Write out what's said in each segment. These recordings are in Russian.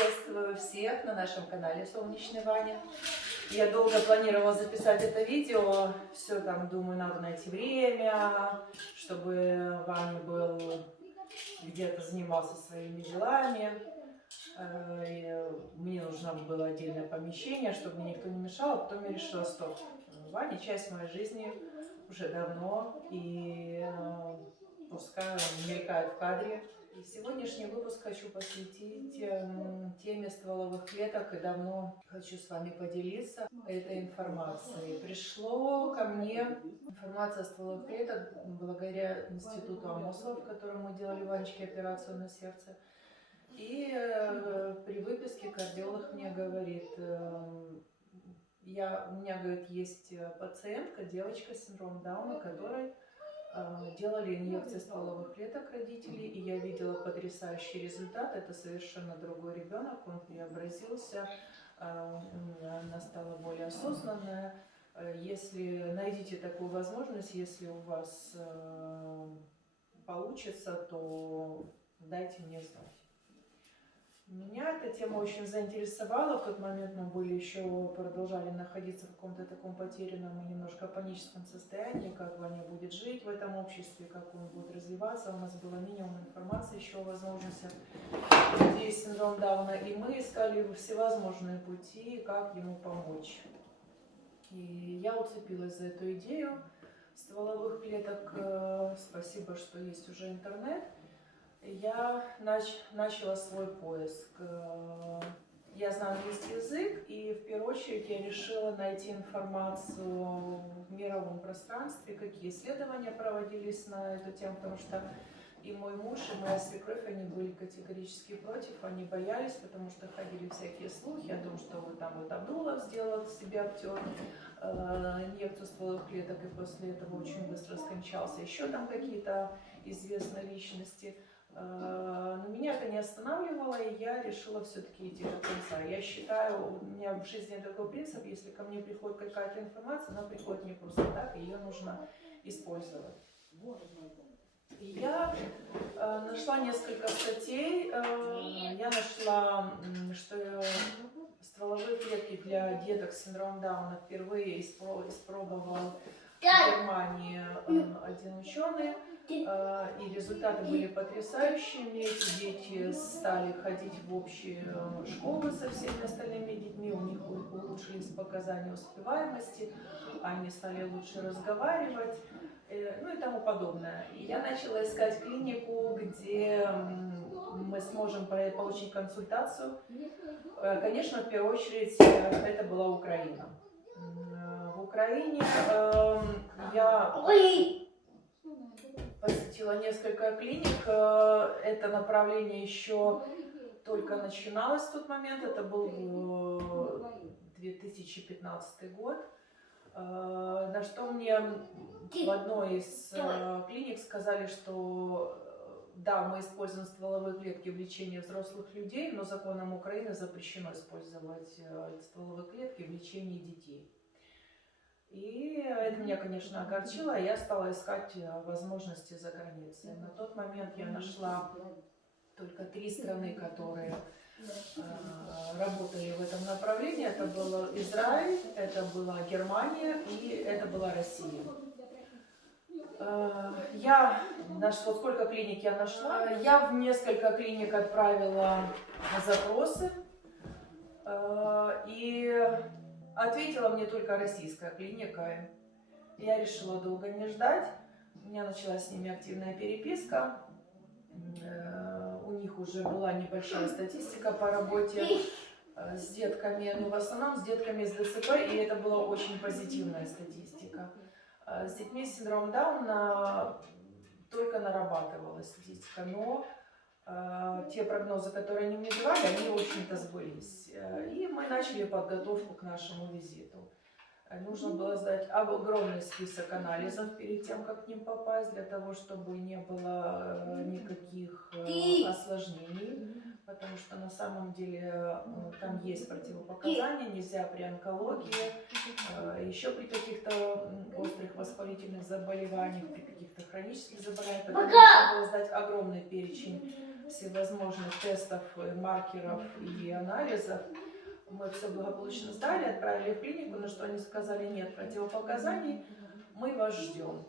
Приветствую всех на нашем канале Солнечный Ваня. Я долго планировала записать это видео. Все там, думаю, надо найти время, чтобы Ваня был где-то занимался своими делами. И мне нужно было отдельное помещение, чтобы мне никто не мешал. А потом я решила, стоп, Ваня часть моей жизни уже давно, и пускай он мелькает в кадре. И сегодняшний выпуск хочу посвятить теме стволовых клеток, и давно хочу с вами поделиться этой информацией. Пришло ко мне информация о стволовых клеток благодаря институту Амосова, в котором мы делали Ванечке операцию на сердце. И при выписке кардиолог мне говорит, у меня, говорит, есть пациентка, девочка с синдромом Дауна, которой делали инъекции стволовых клеток родителей, и я видела потрясающий результат. Это совершенно другой ребенок, он преобразился, она стала более осознанная. Если найдите такую возможность, если у вас получится, то дайте мне знать. Меня эта тема очень заинтересовала. В тот момент мы продолжали находиться в каком-то таком потерянном и немножко паническом состоянии, как Ваня будет жить в этом обществе, как он будет развиваться. У нас было минимум информации еще о возможностях людей с синдромом Дауна, и мы искали всевозможные пути, как ему помочь. И я уцепилась за эту идею стволовых клеток. Спасибо, что есть уже интернет. Я начала свой поиск. Я знаю английский язык, и в первую очередь я решила найти информацию в мировом пространстве, какие исследования проводились на эту тему, потому что и мой муж, и моя свекровь, они были категорически против, они боялись, потому что ходили всякие слухи о том, что вот Абдулов сделал себе актер инъекцию стволовых клеток, и после этого очень быстро скончался. Еще там какие-то известные личности. Но меня это не останавливало, и я решила все-таки идти до конца. Я считаю, у меня в жизни такой принцип: если ко мне приходит какая-то информация, она приходит не просто так, и ее нужно использовать. И я нашла несколько статей. Я нашла, что стволовые клетки для деток с синдромом Дауна впервые испробовал в Германии один ученый. И результаты были потрясающими. Эти дети стали ходить в общие школы со всеми остальными детьми, у них улучшились показания успеваемости, они стали лучше разговаривать, ну и тому подобное. И я начала искать клинику, где мы сможем получить консультацию. Конечно, в первую очередь это была Украина. В Украине я посетила несколько клиник. Это направление еще только начиналось в тот момент. Это был 2015 год. На что мне в одной из клиник сказали, что да, мы используем стволовые клетки в лечении взрослых людей, но законом Украины запрещено использовать стволовые клетки в лечении детей. И это меня, конечно, огорчило, и я стала искать возможности за границей. На тот момент я нашла только 3 страны, которые работали в этом направлении. Это был Израиль, это была Германия и это была Россия. Вот сколько клиник я нашла. Я в несколько клиник отправила запросы, и ответила мне только российская клиника. Я решила долго не ждать. У меня началась с ними активная переписка. У них уже была небольшая статистика по работе с детками, но в основном с детками с ДЦП, и это была очень позитивная статистика. С детьми с синдромом Дауна только нарабатывалась статистика, но те прогнозы, которые они мне давали, они, в общем-то, сбылись. И мы начали подготовку к нашему визиту. Нужно было сдать огромный список анализов перед тем, как к ним попасть, для того, чтобы не было никаких осложнений, потому что на самом деле там есть противопоказания, нельзя при онкологии, еще при каких-то острых воспалительных заболеваниях, при каких-то хронических заболеваниях. Нужно было сдать огромный перечень всевозможных тестов, маркеров и анализов. Мы все благополучно сдали, отправили в клинику, на что они сказали: нет противопоказаний, мы вас ждем.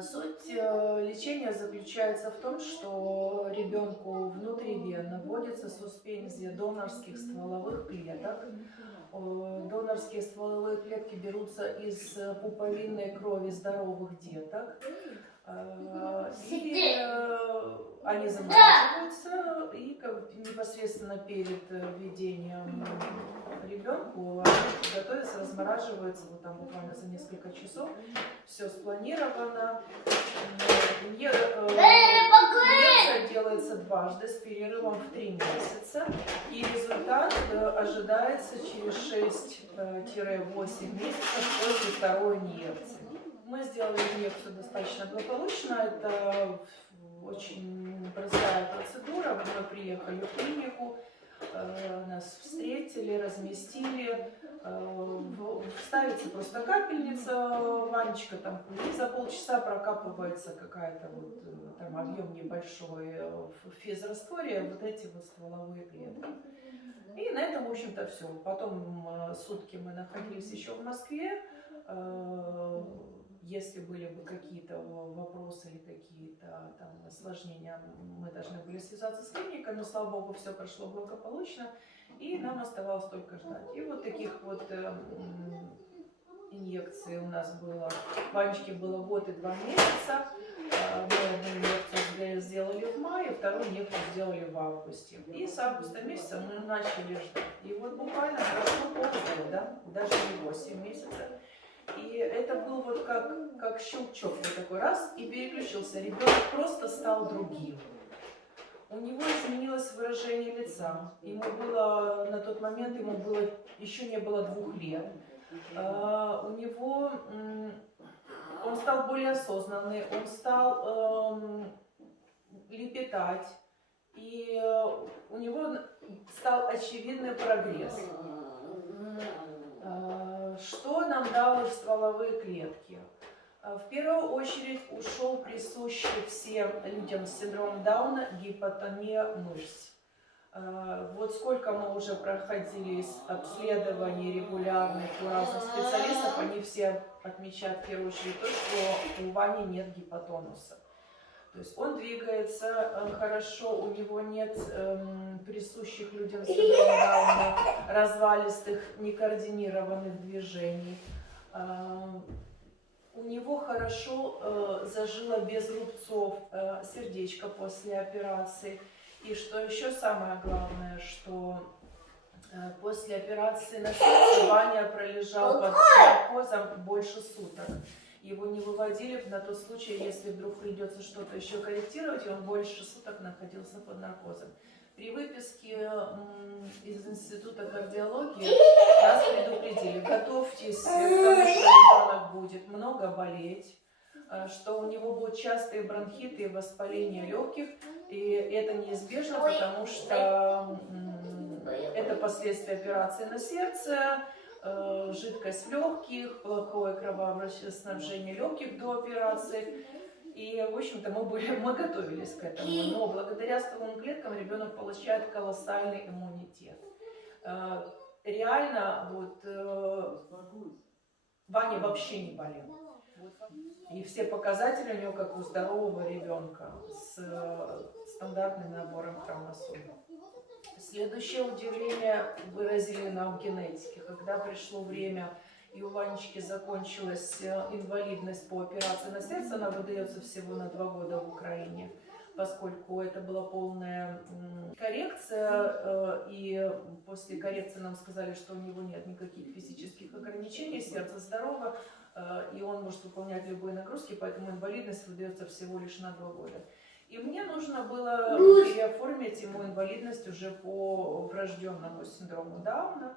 Суть лечения заключается в том, что ребенку внутривенно вводится суспензия донорских стволовых клеток. Донорские стволовые клетки берутся из пуповинной крови здоровых деток. И они замораживаются, и непосредственно перед введением ребенку готовятся, размораживаются вот там буквально за несколько часов. Все спланировано. Инъекция делается дважды с перерывом в 3 месяца. И результат ожидается через 6-8 месяцев после второй инъекции. Мы сделали инъекцию достаточно благополучно. Это очень простая процедура. Мы приехали в клинику, нас встретили, разместили. Ставится просто капельница, ванечка, там, и за полчаса прокапывается какая-то вот там объем небольшой в физрастворе, вот эти вот стволовые клетки. И на этом, в общем-то, все. Потом сутки мы находились еще в Москве. Если были бы какие-то вопросы или какие-то там осложнения, мы должны были связаться с клиникой, но, слава богу, все прошло благополучно, и нам оставалось только ждать. И вот таких вот инъекций у нас было, Ванечке было год и 2 месяца. Мы одну инъекцию сделали в мае, вторую инъекцию сделали в августе. И с августа месяца мы начали ждать. И вот буквально прошло полгода, даже не 8 месяцев. И это был вот как щелчок, вот такой раз, и переключился. Ребенок просто стал другим. У него изменилось выражение лица. Ему было, на тот момент ему было, еще не было 2 лет. У него, он стал более осознанный, он стал лепетать, и у него стал очевидный прогресс. Что нам дало стволовые клетки? В первую очередь ушел присущий всем людям с синдромом Дауна гипотония мышц. Вот сколько мы уже проходили обследований регулярных у разных специалистов, они все отмечают в первую очередь то, что у Вани нет гипотонуса. То есть он двигается хорошо, у него нет присущих людям с синдромом Дауна развалистых, некоординированных движений. У него хорошо зажило без рубцов сердечко после операции. И что еще самое главное, что после операции на сердце Ваня пролежал под наркозом больше суток. Его не выводили на тот случай, если вдруг придется что-то еще корректировать, и он больше суток находился под наркозом. При выписке из Института кардиологии нас предупредили: готовьтесь к тому, что ребенок будет много болеть, что у него будут частые бронхиты и воспаление легких, и это неизбежно, потому что это последствия операции на сердце, жидкость в легких, плохое кровоснабжение легких до операции. И, в общем-то, мы готовились к этому. Но благодаря стволовым клеткам ребенок получает колоссальный иммунитет. Реально, вот, Ваня вообще не болел. И все показатели у него, как у здорового ребенка, с стандартным набором хромосом. Следующее удивление выразили нам генетики. Когда пришло время, и у Ванечки закончилась инвалидность по операции на сердце, она выдается всего на 2 года в Украине, поскольку это была полная коррекция, и после коррекции нам сказали, что у него нет никаких физических ограничений, сердце здорово, и он может выполнять любые нагрузки, поэтому инвалидность выдается всего лишь на 2 года. И мне нужно было переоформить ему инвалидность уже по врожденному синдрому Дауна.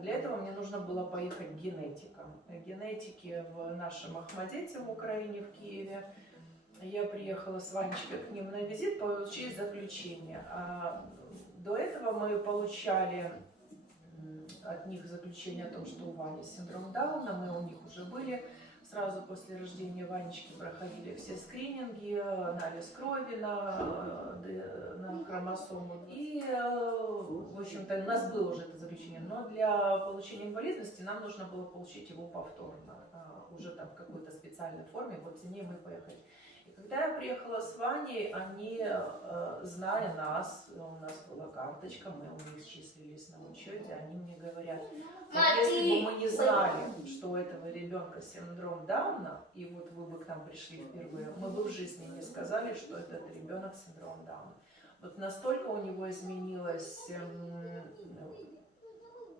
Для этого мне нужно было поехать к генетикам. Генетики в нашем Ахмадете в Украине, в Киеве. Я приехала с Ванечкой к ним на визит, получить заключение. А до этого мы получали от них заключение о том, что у Вани синдром Дауна, мы у них уже были, Сразу после рождения Ванечки проходили все скрининги, анализ крови на хромосому. И, в общем-то, у нас было уже это заключение. Но для получения инвалидности нам нужно было получить его повторно, уже там в какой-то специальной форме. Вот с ней мы поехали. И когда я приехала с Ваней, они, зная нас, у нас была карточка, мы у них числились на учете, они мне говорят: вот если бы мы не знали, что у этого ребенка синдром Дауна, и вот вы бы к нам пришли впервые, мы бы в жизни не сказали, что этот ребенок с синдромом Дауна. Вот настолько у него изменилась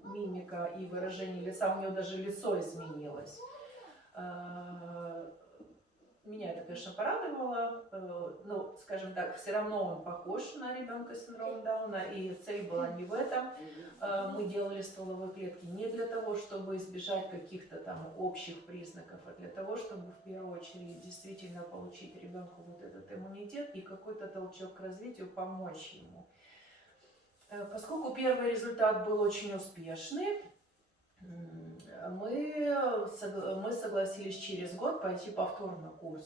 мимика и выражение лица, у него даже лицо изменилось. Меня это, конечно, порадовало, но, скажем так, все равно он похож на ребенка с синдромом Дауна, и цель была не в этом. Мы делали стволовые клетки не для того, чтобы избежать каких-то там общих признаков, а для того, чтобы в первую очередь действительно получить ребенку вот этот иммунитет и какой-то толчок к развитию, помочь ему. Поскольку первый результат был очень успешный, мы согласились через год пойти повторно курс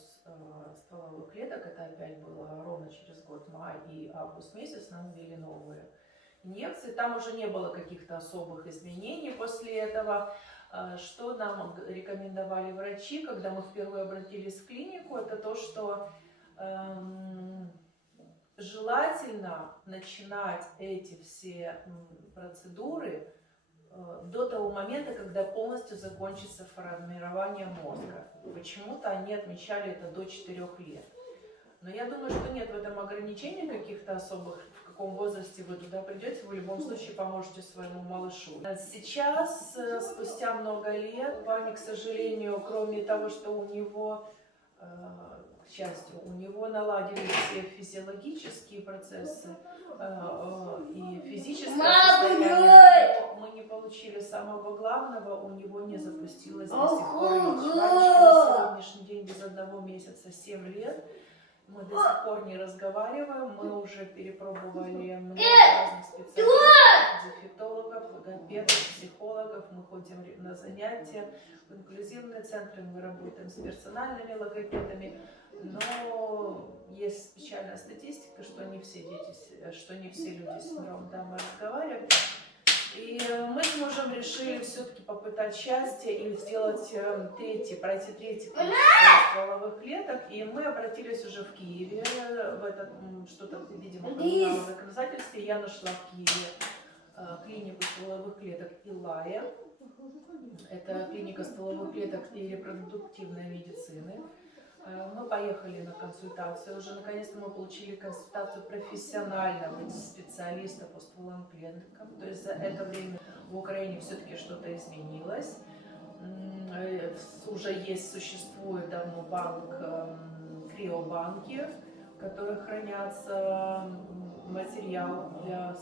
стволовых клеток. Это опять было ровно через год, май и август месяц, нам ввели новые инъекции. Там уже не было каких-то особых изменений после этого. Что нам рекомендовали врачи, когда мы впервые обратились в клинику, это то, что желательно начинать эти все процедуры до того момента, когда полностью закончится формирование мозга. Почему-то они отмечали это до 4 лет. Но я думаю, что нет в этом ограничений каких-то особых, в каком возрасте вы туда придете, вы в любом случае поможете своему малышу. Сейчас, спустя много лет, Ваня, к сожалению, кроме того, что у него, к счастью, у него наладились все физиологические процессы и физическое состояние, но мы не получили самого главного, у него не запустилось до сих пор речь. Ванечка на сегодняшний день без 1 месяца 7 лет. Мы до сих пор не разговариваем, мы уже перепробовали много разных специалистов, дефектологов, логопедов, психологов, мы ходим на занятия в инклюзивные центры, мы работаем с персональными логопедами, но есть печальная статистика, что не все люди с синдромом Дауна разговаривают. И мы с мужем решили все-таки попытать счастье и сделать пройти третий курс стволовых клеток. И мы обратились уже в Киеве, в этот, что-то, видимо, в законодательстве. Я нашла в Киеве клинику стволовых клеток Илая. Это клиника стволовых клеток и репродуктивной медицины. Мы поехали на консультацию, уже наконец-то мы получили консультацию профессионального специалиста по стволовым клеткам. То есть за это время в Украине все-таки что-то изменилось. Уже существует давно банк, криобанки, в которых хранятся материал для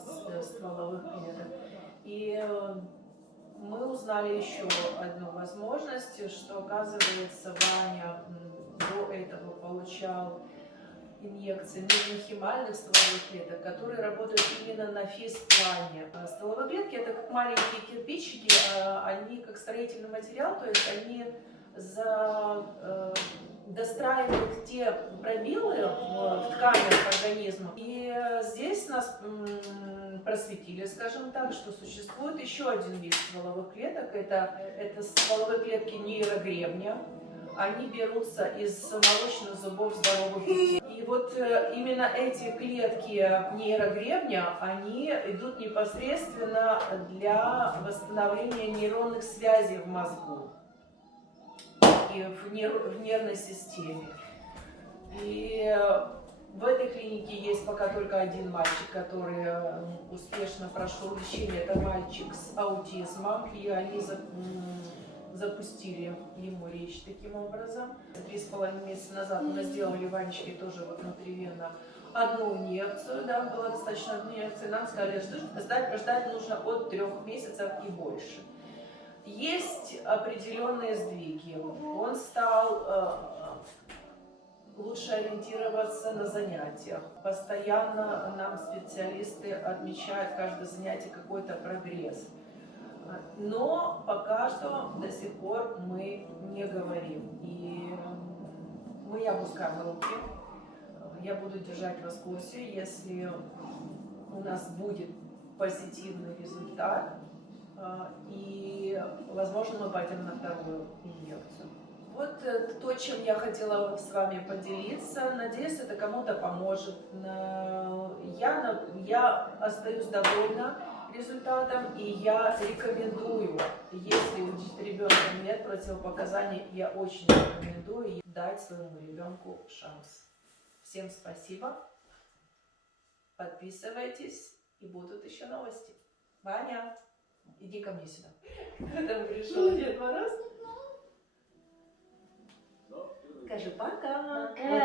стволовых клеток. И мы узнали еще одну возможность, что, оказывается, Ваня до этого получал инъекции мезенхимальных стволовых клеток, которые работают именно на физ-плане. Стволовые клетки — это как маленькие кирпичики, они как строительный материал, то есть они достраивают те пробелы в тканях организма. И здесь нас просветили, скажем так, что существует еще один вид стволовых клеток. Это стволовые клетки нейрогребня. Они берутся из молочных зубов здоровых детей. И вот именно эти клетки нейрогребня, они идут непосредственно для восстановления нейронных связей в мозгу и в нервной системе. И в этой клинике есть пока только один мальчик, который успешно прошел лечение. Это мальчик с аутизмом, и они запустили ему речь таким образом. 3,5 месяца назад мы сделали Ванечке тоже вот внутривенно одну инъекцию, да, было достаточно одной инъекции. Нам сказали, что ждать нужно от 3 месяцев и больше. Есть определенные сдвиги. Он стал лучше ориентироваться на занятиях. Постоянно нам специалисты отмечают каждое занятие какой-то прогресс. Но пока что до сих пор мы не говорим. И мы не опускаем руки. Я буду держать вас в курсе, если у нас будет позитивный результат. И, возможно, мы пойдем на вторую инъекцию. Вот то, чем я хотела с вами поделиться. Надеюсь, это кому-то поможет. Я остаюсь довольна результатом, и я рекомендую, если у ребенка нет противопоказаний, я очень рекомендую дать своему ребенку шанс. Всем спасибо. Подписывайтесь, и будут еще новости. Ваня, иди ко мне сюда. Там пришел Дед Мороз. Скажи пока.